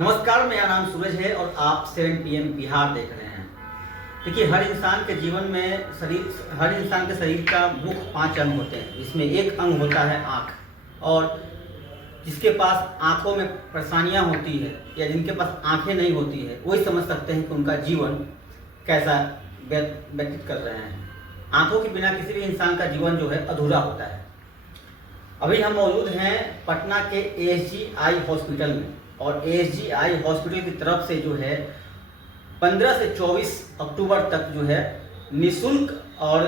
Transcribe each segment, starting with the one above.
नमस्कार, मेरा नाम सूरज है और आप 7 PM बिहार देख रहे हैं। देखिए, हर इंसान के जीवन में हर इंसान के शरीर का मुख्य 5 अंग होते हैं। इसमें एक अंग होता है आँख, और जिसके पास आँखों में परेशानियाँ होती है या जिनके पास आँखें नहीं होती है, वही समझ सकते हैं कि उनका जीवन कैसा व्यतीत कर रहे हैं। आँखों के बिना किसी भी इंसान का जीवन जो है अधूरा होता है। अभी हम मौजूद हैं पटना के ASG आई हॉस्पिटल में, और ASG आई हॉस्पिटल की तरफ से जो है 15 से 24 अक्टूबर तक जो है निःशुल्क और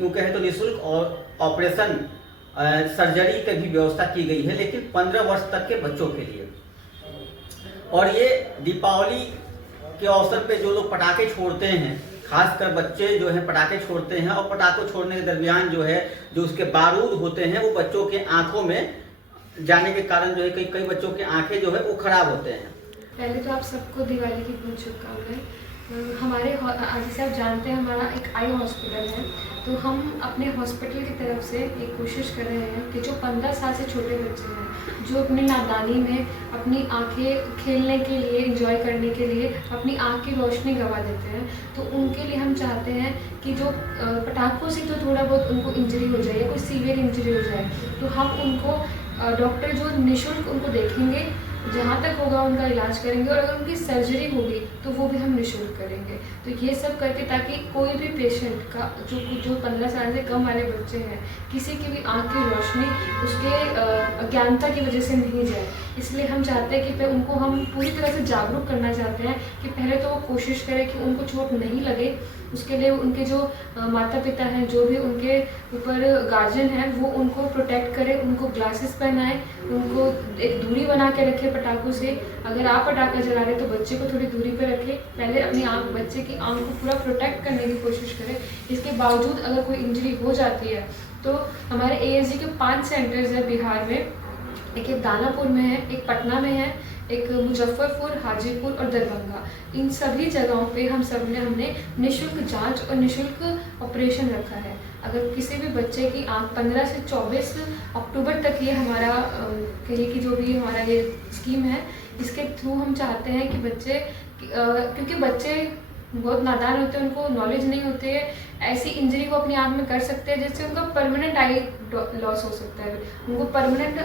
यूँ कहें तो निःशुल्क और ऑपरेशन सर्जरी की भी व्यवस्था की गई है, लेकिन 15 वर्ष तक के बच्चों के लिए। और ये दीपावली के अवसर पे जो लोग पटाखे छोड़ते हैं, खासकर बच्चे जो है पटाखे छोड़ते हैं, और पटाखे छोड़ने के दरमियान जो है जो उसके बारूद होते हैं वो बच्चों के आंखों में जाने के कारण जो है कई बच्चों की आंखें जो है वो खराब होते हैं। पहले तो आप सबको दिवाली की बहुत शुभकामनाएं। हमारे जैसे आप जानते हैं हमारा एक आई हॉस्पिटल है, तो हम अपने हॉस्पिटल की तरफ से एक कोशिश कर रहे हैं कि जो 15 साल से छोटे बच्चे हैं, जो अपनी नादानी में अपनी आंखें खेलने के लिए, एंजॉय करने के लिए अपनी आँख की रोशनी गंवा देते हैं, तो उनके लिए हम चाहते हैं कि जो पटाखों से तो थोड़ा बहुत उनको इंजरी हो जाए या कोई सीवियर इंजरी हो जाए, तो हम उनको डॉक्टर जो निःशुल्क उनको देखेंगे, जहाँ तक होगा उनका इलाज करेंगे, और अगर उनकी सर्जरी होगी तो वो भी हम निःशुल्क करेंगे। तो ये सब करके ताकि कोई भी पेशेंट का जो 15 साल से कम वाले बच्चे हैं, किसी की भी आँख की रोशनी उसके अज्ञानता की वजह से नहीं जाए। इसलिए हम चाहते हैं कि उनको हम पूरी तरह से जागरूक करना चाहते हैं कि पहले तो वो कोशिश करें कि उनको चोट नहीं लगे। उसके लिए उनके जो माता पिता हैं, जो भी उनके ऊपर गार्जियन हैं, वो उनको प्रोटेक्ट करें, उनको ग्लासेस पहनाएं, उनको एक दूरी बना के रखें पटाखों से। अगर आप पटाखा जला रहे तो बच्चे को थोड़ी दूरी पर रखें। पहले अपनी बच्चे की आँख को पूरा प्रोटेक्ट करने की कोशिश करें। इसके बावजूद अगर कोई इंजरी हो जाती है तो हमारे ASG के 5 सेंटर्स हैं बिहार में। एक दानापुर में है, एक पटना में है, एक मुजफ्फरपुर, हाजीपुर और दरभंगा। इन सभी जगहों पे हमने निःशुल्क जांच और निःशुल्क ऑपरेशन रखा है। अगर किसी भी बच्चे की आँख 15 से 24 अक्टूबर तक ये हमारा कहिए कि जो भी हमारा ये स्कीम है, इसके थ्रू हम चाहते हैं कि बच्चे क्योंकि बच्चे बहुत नादान होते हैं, उनको नॉलेज नहीं होती है, ऐसी इंजरी को अपनी आँख में कर सकते हैं जिससे उनका परमानेंट आई लॉस हो सकता है, उनको परमानेंट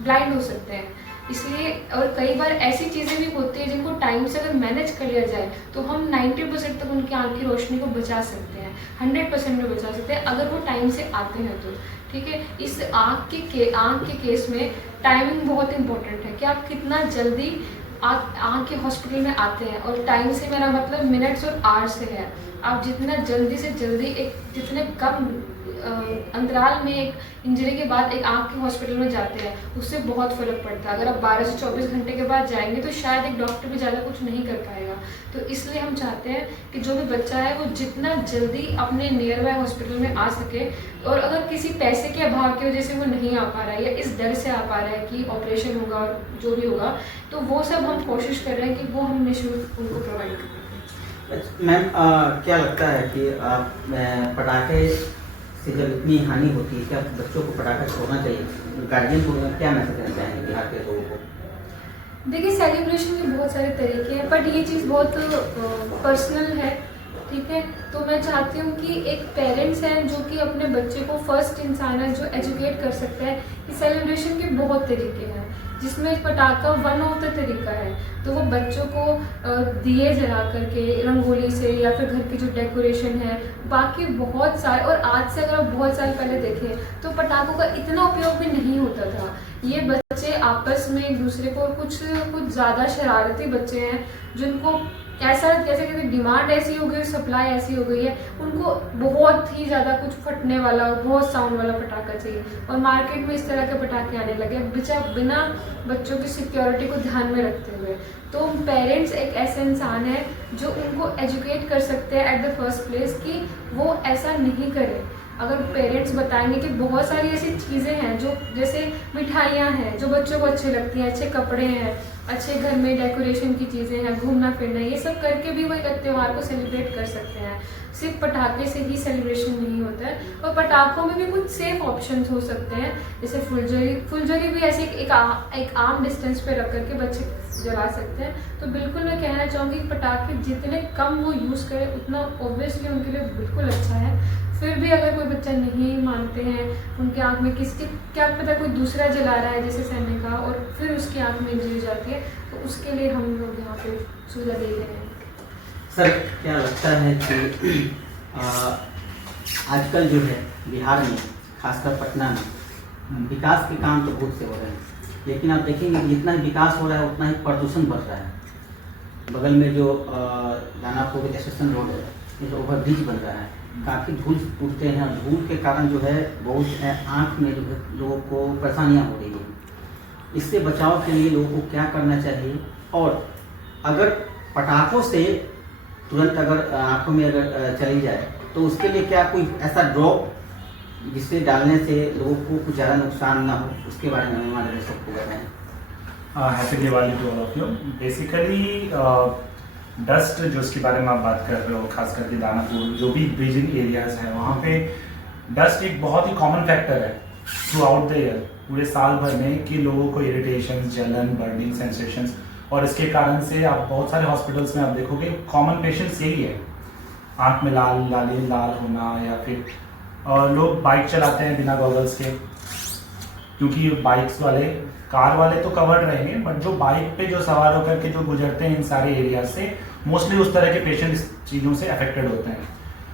ब्लाइंड हो सकते हैं। इसलिए और कई बार ऐसी चीज़ें भी होती है जिनको टाइम से अगर मैनेज कर लिया जाए तो हम 90% तक उनकी आँख की रोशनी को बचा सकते हैं, 100% में बचा सकते हैं अगर वो टाइम से आते हैं तो। ठीक है, इस आँख के केस में टाइमिंग बहुत इंपॉर्टेंट है कि आप कितना जल्दी आँख के हॉस्पिटल में आते हैं। और टाइम से मेरा मतलब मिनट्स और आवर्स से है। आप जितना जल्दी से जल्दी जितने कम अंतराल में एक इंजरी के बाद एक आँख के हॉस्पिटल में जाते हैं, उससे बहुत फ़र्क पड़ता है। अगर आप 12 से 24 घंटे के बाद जाएंगे तो शायद एक डॉक्टर भी ज़्यादा कुछ नहीं कर पाएगा। तो इसलिए हम चाहते हैं कि जो भी बच्चा है वो जितना जल्दी अपने नियर बाय हॉस्पिटल में आ सके। और अगर किसी पैसे के अभाव की वजह से वो नहीं आ पा रहा है या इस डर से आ पा रहा है कि ऑपरेशन होगा और जो भी होगा, तो वो सब हम कोशिश कर रहे हैं कि वो हम निःशुल्क उनको प्रोवाइड करें। मैम, क्या लगता है कि पटाखे से जब इतनी हानि होती है, क्या बच्चों को पटाखा छोड़ना चाहिए? गार्जियन को क्या मैसेज देना चाहेंगे बिहार के लोगों को? देखिए, सेलिब्रेशन के बहुत सारे तरीके हैं, बट ये चीज़ बहुत पर्सनल है। ठीक है, तो मैं चाहती हूँ कि एक पेरेंट्स हैं जो कि अपने बच्चे को फर्स्ट इंसान है जो एजुकेट कर सकता है कि सेलिब्रेशन के बहुत तरीके हैं, जिसमें पटाखा वन ऑफ द तरीका है। तो वो बच्चों को दिए जला करके, रंगोली से, या फिर घर की जो डेकोरेशन है, बाकी बहुत सारे, और आज से अगर आप बहुत साल पहले देखें तो पटाखों का इतना उपयोग भी नहीं होता था। ये बच्चे आपस में एक दूसरे को कुछ ज़्यादा शरारती बच्चे हैं जिनको ऐसा जैसे कि डिमांड ऐसी हो गई, सप्लाई ऐसी हो गई है, उनको बहुत ही ज़्यादा कुछ फटने वाला, बहुत साउंड वाला पटाखा चाहिए। और मार्केट में इस तरह के पटाखे आने लगे बिना बच्चों की सिक्योरिटी को ध्यान में रखते हुए। तो पेरेंट्स एक ऐसे इंसान है जो उनको एजुकेट कर सकते हैं एट द फर्स्ट प्लेस कि वो ऐसा नहीं करें। अगर पेरेंट्स बताएंगे कि बहुत सारी ऐसी चीज़ें हैं जो जैसे मिठाइयाँ हैं जो बच्चों को अच्छी लगती हैं, अच्छे कपड़े हैं, अच्छे घर में डेकोरेशन की चीज़ें हैं, घूमना फिरना, ये सब करके भी वो एक त्यौहार को सेलिब्रेट कर सकते हैं। सिर्फ पटाखे से ही सेलिब्रेशन नहीं होता है। और पटाखों में भी कुछ सेफ ऑप्शंस हो सकते हैं, जैसे फुलझड़ी भी ऐसे एक आर्म डिस्टेंस पे रख करके बच्चे जला सकते हैं। तो बिल्कुल मैं कहना चाहूँगी पटाखे जितने कम वो यूज़ करें उतना ऑब्वियसली उनके लिए बिल्कुल अच्छा है। फिर भी अगर कोई बच्चा नहीं मानते हैं, उनकी आँख में किसी क्या पता कोई दूसरा जला रहा है जैसे सर ने कहा, और फिर उसकी आँख में इंजरी हो जाती है, तो उसके लिए हम लोग यहाँ पे सुविधा दे रहे हैं। सर क्या लगता है कि आजकल जो है बिहार में, खासकर पटना में, विकास के काम तो बहुत से हो रहे हैं, लेकिन आप देखेंगे कि जितना विकास हो रहा है उतना ही प्रदूषण बढ़ रहा है। बगल में जो दानापुर स्टेशन रोड है, ये जो ओवर ब्रिज बन रहा है, काफ़ी धूल उठते हैं, और धूल के कारण जो है बहुत आँख में जो है लोगों को परेशानियाँ हो रही है। इससे बचाव के लिए लोगों को क्या करना चाहिए, और अगर पटाखों से तुरंत अगर आँखों में अगर चली जाए तो उसके लिए क्या कोई ऐसा ड्रॉप जिससे डालने से लोगों को कुछ ज़्यादा नुकसान ना हो, उसके बारे में हमारे सबको बताएं। Happy Diwali to all of you. Basically dust जो उसके बारे में आप बात कर रहे हो, खास करके दानापुर जो भी ब्रिजिंग एरियाज हैं वहाँ पे डस्ट एक बहुत ही कॉमन फैक्टर है थ्रू आउट द ईयर, पूरे साल भर में, कि लोगों को इरिटेशन, जलन, बर्निंग सेंसेशंस, और इसके कारण से आप बहुत सारे हॉस्पिटल्स में आप देखोगे कॉमन पेशेंट्स यही है, आँख में लाल होना, या फिर लोग बाइक चलाते हैं बिना गॉगल्स के, क्योंकि बाइक्स वाले, कार वाले तो कवर्ड रहेंगे, बट जो बाइक पे जो सवार होकर के जो गुजरते हैं इन सारे एरिया से, मोस्टली उस तरह के पेशेंट इस चीज़ों से अफेक्टेड होते हैं।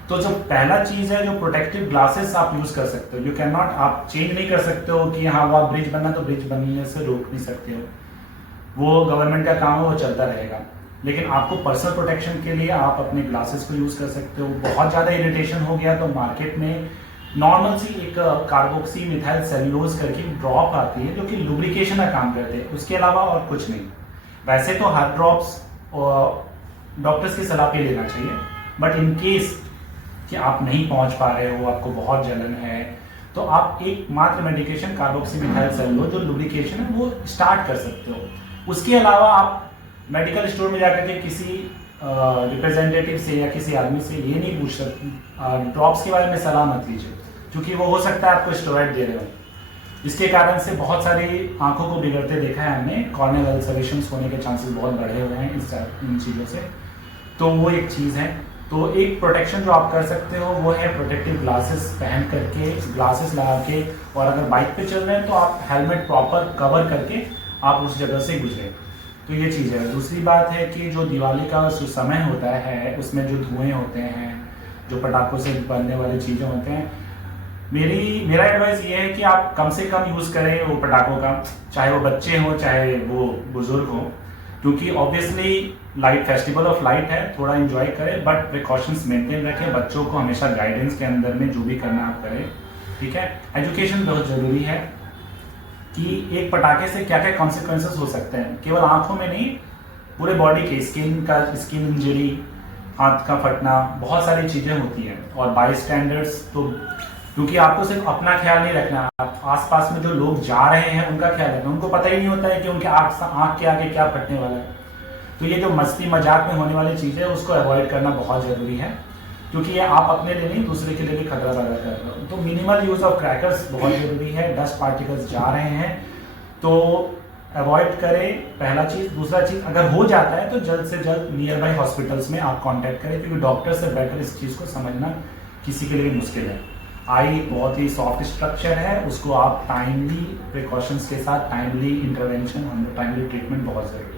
तो जो पहला चीज़ है, जो प्रोटेक्टिव ग्लासेस आप यूज़ कर सकते हो, यू कैन नॉट, आप चेंज नहीं कर सकते हो कि हाँ वहाँ ब्रिज बनना तो ब्रिज बनने से रोक नहीं सकते हो, वो गवर्नमेंट का काम है, वो चलता रहेगा। लेकिन आपको पर्सनल प्रोटेक्शन के लिए आप अपने ग्लासेस को यूज़ कर सकते हो। बहुत ज़्यादा इरिटेशन हो गया तो मार्केट में नॉर्मल सी एक कार्बोक्सी मिथाइल सेलुलोज करके ड्रॉप आती है जो कि लुब्रिकेशन का काम करते हैं, उसके अलावा और कुछ नहीं। वैसे तो हर ड्रॉप्स डॉक्टर्स की सलाह पे लेना चाहिए, बट इन केस कि आप नहीं पहुंच पा रहे हो, आपको बहुत जलन है, तो आप एक मात्र मेडिकेशन कार्बोक्सी मिथाइल सेलुलोज जो लुब्रिकेशन है वो स्टार्ट कर सकते हो। उसके अलावा आप मेडिकल स्टोर में जाकर के किसी रिप्रेजेंटेटिव से या किसी आदमी से ये नहीं पूछ सकते, ड्रॉप्स के बारे में सलाह मत लीजिए, क्योंकि वो हो सकता है आपको स्टेरॉइड दे रहे हो। इसके कारण से बहुत सारी आंखों को बिगड़ते देखा है हमने, कॉर्नियल अल्सरेशंस होने के चांसेस बहुत बढ़े हुए हैं इन चीज़ों से। तो वो एक चीज़ है। तो एक प्रोटेक्शन जो आप कर सकते हो वो है प्रोटेक्टिव ग्लासेस पहन करके, ग्लासेस लगा के, और अगर बाइक पे चल रहे हैं तो आप हेलमेट प्रॉपर कवर करके आप उस जगह से गुजरे, तो ये चीज़ है। दूसरी बात है कि जो दिवाली का जो समय होता है उसमें जो धुएं होते हैं, जो पटाखों से बनने वाली चीज़ें होते हैं, मेरा एडवाइस ये है कि आप कम से कम यूज़ करें वो पटाखों का, चाहे वो बच्चे हों चाहे वो बुजुर्ग हों, क्योंकि obviously light, festival of light है, थोड़ा एंजॉय करें, बट प्रिकॉशंस मेंटेन रखें। बच्चों को हमेशा गाइडेंस के अंदर में जो भी करना आप करें, ठीक है। एजुकेशन बहुत ज़रूरी है कि एक पटाखे से क्या क्या कॉन्सिक्वेंसेस हो सकते हैं, केवल आंखों में नहीं, पूरे बॉडी के, स्किन इंजरी, हाथ का फटना, बहुत सारी चीज़ें होती हैं। और बाई स्टैंडर्ड्स तो, क्योंकि आपको सिर्फ अपना ख्याल नहीं रखना, आसपास में जो लोग जा रहे हैं उनका ख्याल रखना, उनको पता ही नहीं होता है कि उनके आँख के आगे क्या फटने वाला है। तो ये जो मस्ती मजाक में होने वाली चीज़ है उसको अवॉइड करना बहुत ज़रूरी है, क्योंकि ये आप अपने लिए नहीं दूसरे के लिए भी खतरा पैदा कर रहे हो। तो मिनिमल यूज़ ऑफ क्रैकर्स बहुत ज़रूरी है। डस्ट पार्टिकल्स जा रहे हैं तो अवॉइड करें, पहला चीज़। दूसरा चीज़, अगर हो जाता है तो जल्द से जल्द नियर बाई हॉस्पिटल्स में आप कांटेक्ट करें, क्योंकि डॉक्टर से बेटर इस चीज़ को समझना किसी के लिए भी मुश्किल है। आई बहुत ही सॉफ्ट स्ट्रक्चर है, उसको आप टाइमली प्रिकॉशंस के साथ टाइमली इंटरवेंशन और टाइमली ट्रीटमेंट बहुत ज़रूरी है।